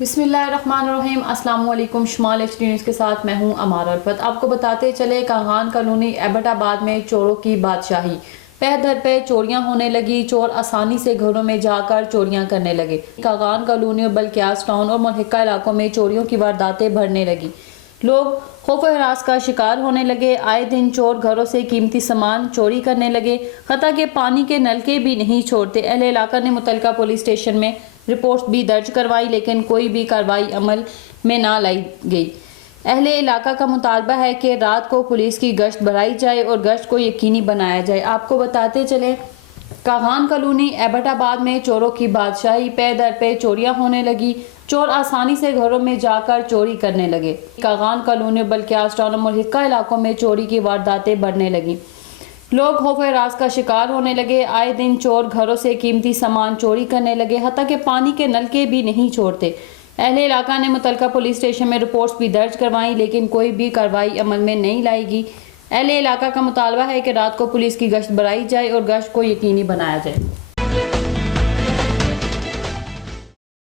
बिस्मिल्लाहिर्रहमानिर्रहीम। अस्सलाम वालेकुम। शुमाल HD न्यूज़ के साथ मैं हूं अमार अल्फत। आपको बताते चले कागान कॉलोनी एबटाबाद में चोरों की बादशाही। पह दर पे चोरियां होने लगी। चोर आसानी से घरों में जाकर चोरियां करने लगे। कागान कॉलोनी और बल्कियास टाउन और मुल्हिका इलाकों में चोरियों की वारदातें बढ़ने लगी। लोग खौफ व हरास का शिकार होने लगे। आए दिन चोर घरों से कीमती सामान चोरी करने लगे, हत्ता के पानी के नलके भी नहीं छोड़ते। अहले इलाका ने मुतलका पुलिस स्टेशन में रिपोर्ट भी दर्ज करवाई, लेकिन कोई भी कार्रवाई अमल में ना लाई गई। अहले इलाका का मुतालबा है कि रात को पुलिस की गश्त बढ़ाई जाए और गश्त को यकीनी बनाया जाए। आपको बताते चले कागान कॉलोनी एबटाबाद में चोरों की बादशाही। पे दर पे चोरियां होने लगी। चोर आसानी से घरों में जाकर चोरी करने लगे। कागान कॉलोनी बल्कियास टाउन और मुल्हिका इलाकों में चोरी की वारदातें बढ़ने लगी। लोग खौफ राज का शिकार होने लगे। आए दिन चोर घरों से कीमती सामान चोरी करने लगे, हत्ता के पानी के नलके भी नहीं छोड़ते। अहले इलाका ने मुतलका पुलिस स्टेशन में रिपोर्ट्स भी दर्ज करवाई, लेकिन कोई भी कार्रवाई अमल में नहीं लाएगी। अहले इलाका का मुतालबा है कि रात को पुलिस की गश्त बढ़ाई जाए और गश्त को यकीनी बनाया जाए।